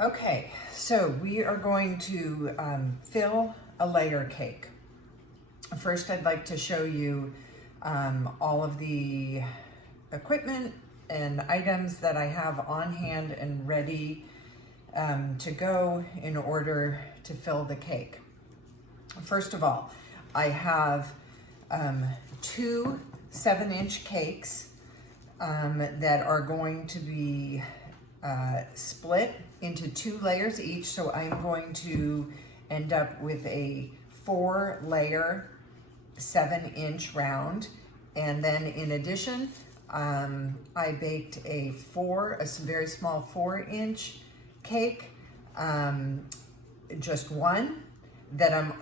Okay, so we are going to fill a layer cake. First, I'd like to show you all of the equipment and items that I have on hand and ready to go in order to fill the cake. First of all, I have two 7-inch cakes that are going to be split into 2 layers each. So I'm going to end up with a 4-layer 7-inch round. And then in addition, I baked a very small 4-inch cake, just one, that I'm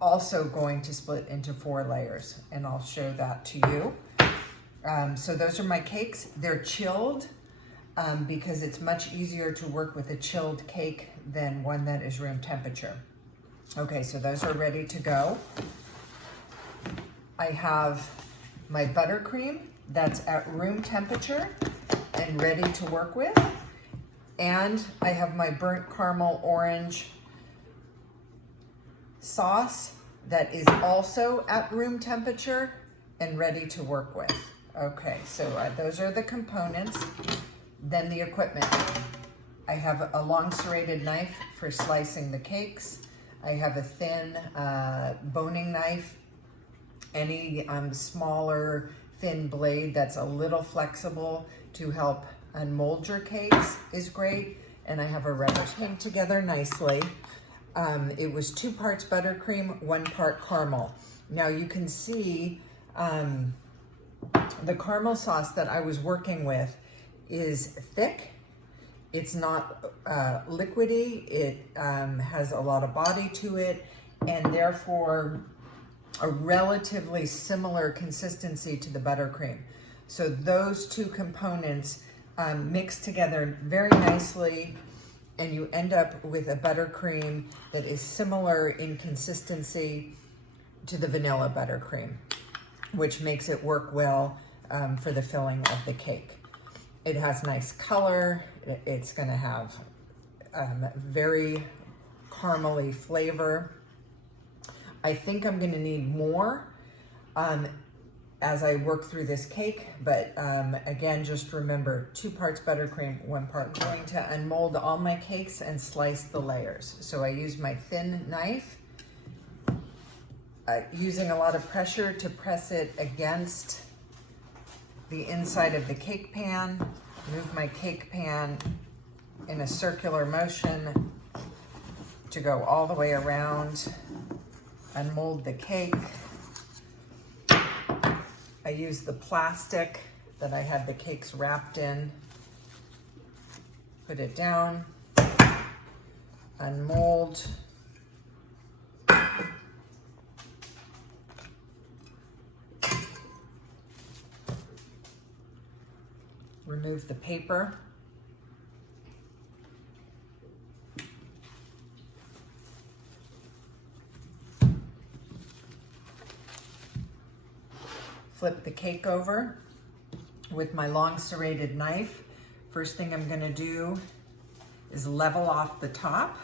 also going to split into 4 layers, and I'll show that to you. So those are my cakes. They're chilled because it's much easier to work with a chilled cake than one that is room temperature. Okay, so those are ready to go. I have my buttercream that's at room temperature and ready to work with. And I have my burnt caramel orange sauce that is also at room temperature and ready to work with. Okay, so those are the components. Then the equipment. I have a long serrated knife for slicing the cakes. I have a thin boning knife. Any smaller thin blade that's a little flexible to help unmold your cakes is great. And I have a rubber. Came together nicely. It was 2 parts buttercream, 1 part caramel. Now you can see the caramel sauce that I was working with is thick. It's not liquidy. It has a lot of body to it, and therefore a relatively similar consistency to the buttercream. So those 2 components mix together very nicely, and you end up with a buttercream that is similar in consistency to the vanilla buttercream, which makes it work well for the filling of the cake. It has nice color. It's going to have very caramely flavor. I think I'm going to need more as I work through this cake, but again, just remember 2 parts buttercream, 1 part. I'm going to unmold all my cakes and slice the layers. So I use my thin knife, using a lot of pressure to press it against the inside of the cake pan. Move my cake pan in a circular motion to go all the way around. Unmold the cake. I use the plastic that I had the cakes wrapped in. Put it down. Unmold. Remove the paper. Flip the cake over with my long serrated knife. First thing I'm going to do is level off the top,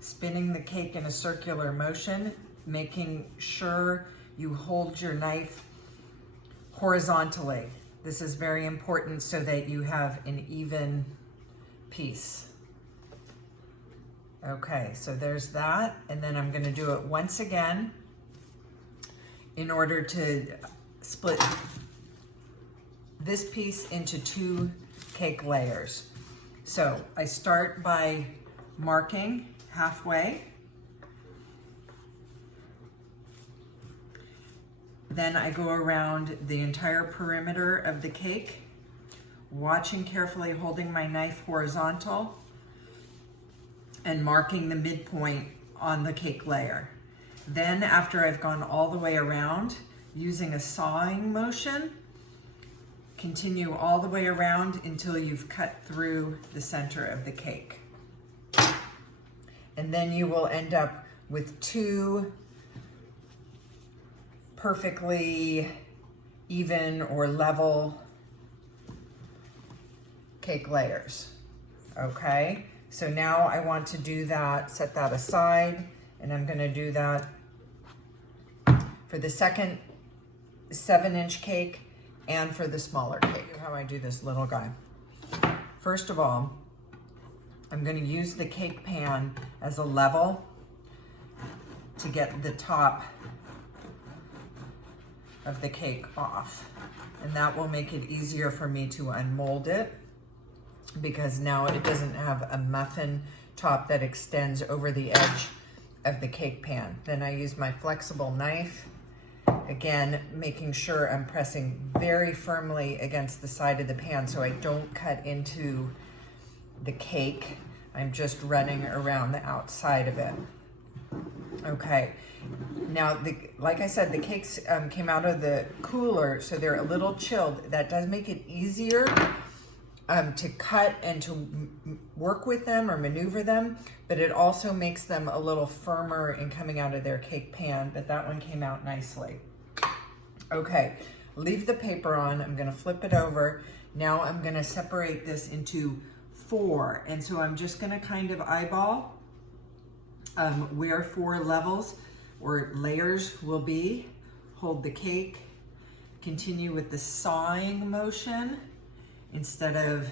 spinning the cake in a circular motion, making sure you hold your knife horizontally. This is very important so that you have an even piece. Okay, so there's that. And then I'm going to do it once again in order to split this piece into 2 cake layers. So I start by marking halfway. Then I go around the entire perimeter of the cake, watching carefully, holding my knife horizontal, and marking the midpoint on the cake layer. Then after I've gone all the way around, using a sawing motion, continue all the way around until you've cut through the center of the cake. And then you will end up with 2 perfectly even or level cake layers. Okay, so now I want to do that, set that aside, and I'm gonna do that for the second 7-inch cake and for the smaller cake. How I do this little guy. First of all, I'm gonna use the cake pan as a level to get the top of the cake off. And that will make it easier for me to unmold it, because now it doesn't have a muffin top that extends over the edge of the cake pan. Then I use my flexible knife, again, making sure I'm pressing very firmly against the side of the pan so I don't cut into the cake. I'm just running around the outside of it. Okay, now, like I said, the cakes came out of the cooler, so they're a little chilled. That does make it easier to cut and to work with them or maneuver them, but it also makes them a little firmer in coming out of their cake pan, but that one came out nicely. Okay, leave the paper on. I'm gonna flip it over. Now I'm gonna separate this into 4, and so I'm just gonna kind of eyeball where 4 levels or layers will be. Hold the cake, continue with the sawing motion instead of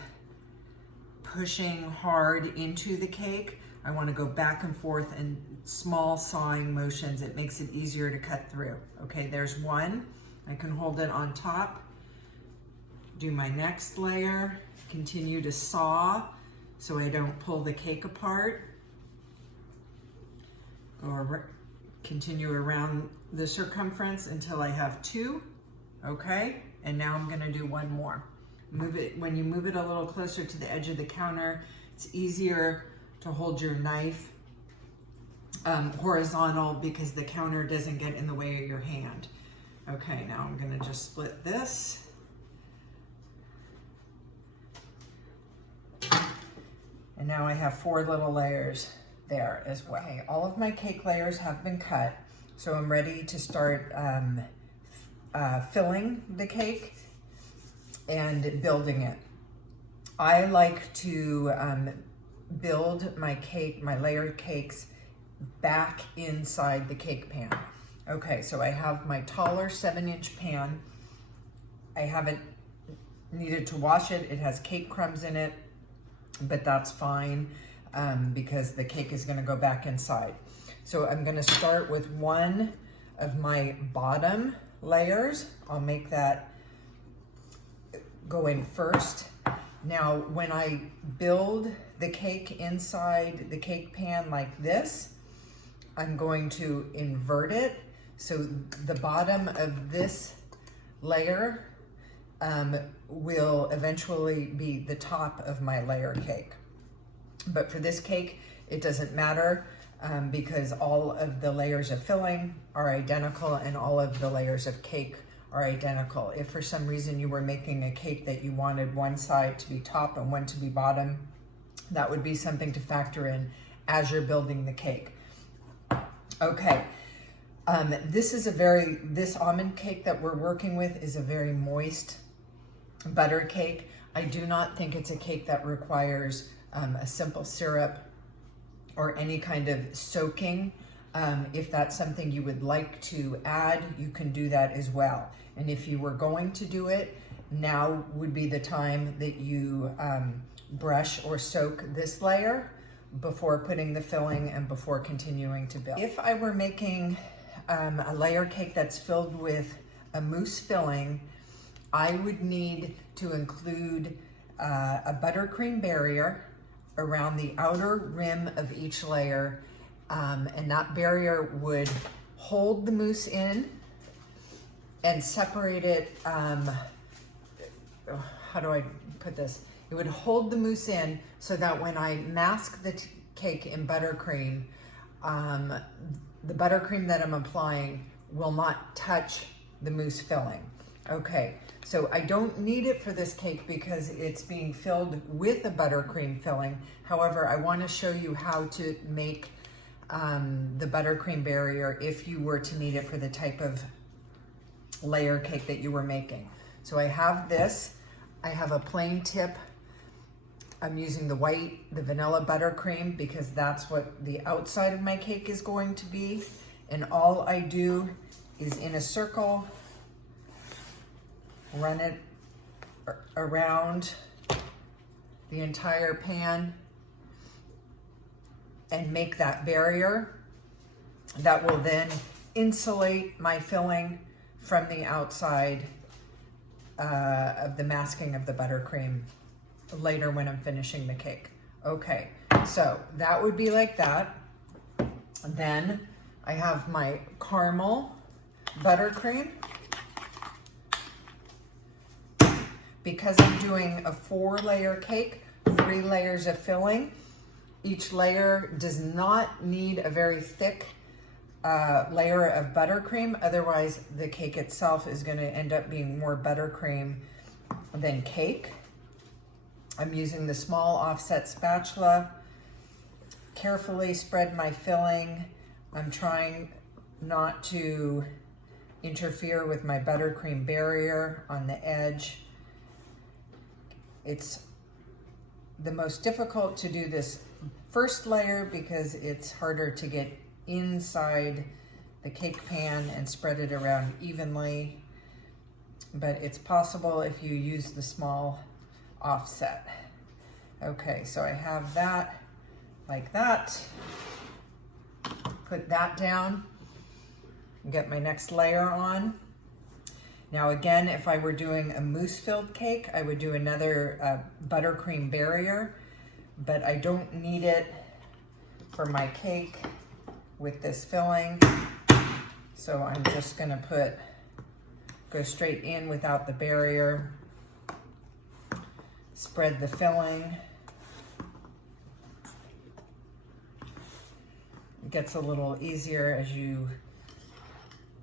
pushing hard into the cake. I want to go back and forth in small sawing motions. It makes it easier to cut through. Okay, there's one. I can hold it on top, do my next layer, continue to saw so I don't pull the cake apart. Or continue around the circumference until I have 2, okay? And now I'm gonna do one more. Move it, when you move it a little closer to the edge of the counter, it's easier to hold your knife horizontal because the counter doesn't get in the way of your hand. Okay, now I'm gonna just split this. And now I have 4 little layers there as well. Okay, all of my cake layers have been cut, so I'm ready to start filling the cake and building it. I like to build my cake, my layered cakes, back inside the cake pan. Okay, so I have my taller 7-inch pan. I haven't needed to wash it. It has cake crumbs in it, but that's fine. Because the cake is gonna go back inside. So I'm gonna start with one of my bottom layers. I'll make that go in first. Now, when I build the cake inside the cake pan like this, I'm going to invert it. So the bottom of this layer will eventually be the top of my layer cake. But for this cake, it doesn't matter because all of the layers of filling are identical and all of the layers of cake are identical. If for some reason you were making a cake that you wanted one side to be top and one to be bottom, that would be something to factor in as you're building the cake. Okay, this almond cake that we're working with is a very moist butter cake. I do not think it's a cake that requires a simple syrup or any kind of soaking. If that's something you would like to add, you can do that as well. And if you were going to do it, now would be the time that you brush or soak this layer before putting the filling and before continuing to build. If I were making a layer cake that's filled with a mousse filling, I would need to include a buttercream barrier around the outer rim of each layer, and that barrier would hold the mousse in and separate it, how do I put this? It would hold the mousse in so that when I mask the cake in buttercream, the buttercream that I'm applying will not touch the mousse filling. Okay, so I don't need it for this cake because it's being filled with a buttercream filling. However, I want to show you how to make the buttercream barrier if you were to need it for the type of layer cake that you were making. So I have this. I have a plain tip I'm using the vanilla buttercream, because that's what the outside of my cake is going to be. And all I do is in a circle, run it around the entire pan and make that barrier that will then insulate my filling from the outside of the masking of the buttercream later when I'm finishing the cake. Okay, so that would be like that. Then I have my caramel buttercream. Because I'm doing a 4-layer cake, 3 layers of filling, each layer does not need a very thick layer of buttercream. Otherwise, the cake itself is going to end up being more buttercream than cake. I'm using the small offset spatula. Carefully spread my filling. I'm trying not to interfere with my buttercream barrier on the edge. It's the most difficult to do this first layer because it's harder to get inside the cake pan and spread it around evenly, but it's possible if you use the small offset. Okay, so I have that like that. Put that down and get my next layer on. Now again, if I were doing a mousse-filled cake, I would do another buttercream barrier, but I don't need it for my cake with this filling. So I'm just gonna go straight in without the barrier, spread the filling. It gets a little easier as you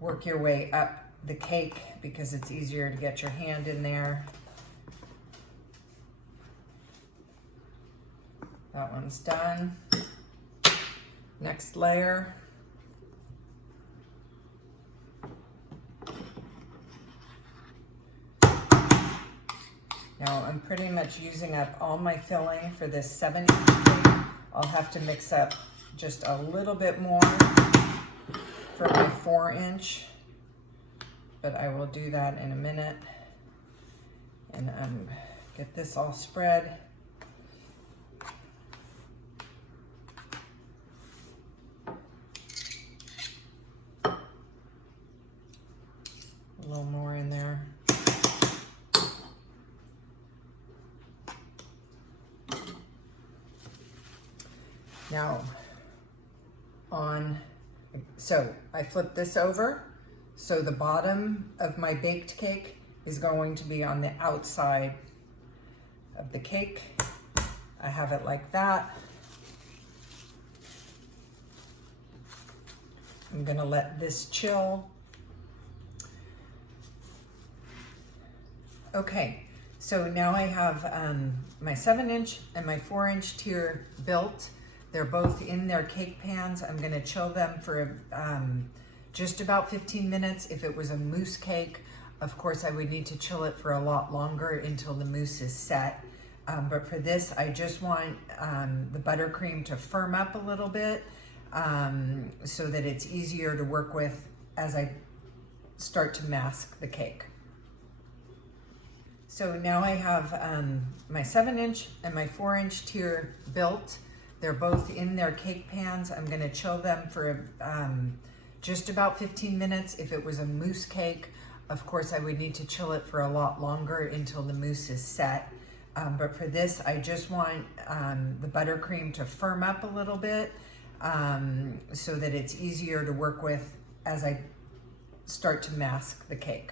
work your way up the cake because it's easier to get your hand in there. That one's done. Next layer. Now I'm pretty much using up all my filling for this 7-inch cake. I'll have to mix up just a little bit more for my 4-inch, but I will do that in a minute. And get this all spread. A little more in there. Now, so I flip this over, so the bottom of my baked cake is going to be on the outside of the cake. I have it like that. I'm gonna let this chill. Okay, so now I have my 7-inch and my 4-inch tier built. They're both in their cake pans. I'm gonna chill them for just about 15 minutes. If it was a mousse cake, of course I would need to chill it for a lot longer until the mousse is set. But for this, I just want the buttercream to firm up a little bit so that it's easier to work with as I start to mask the cake. So now I have my 7-inch and my 4-inch tier built. They're both in their cake pans. I'm gonna chill them for just about 15 minutes. If it was a mousse cake, of course I would need to chill it for a lot longer until the mousse is set. But for this, I just want the buttercream to firm up a little bit so that it's easier to work with as I start to mask the cake.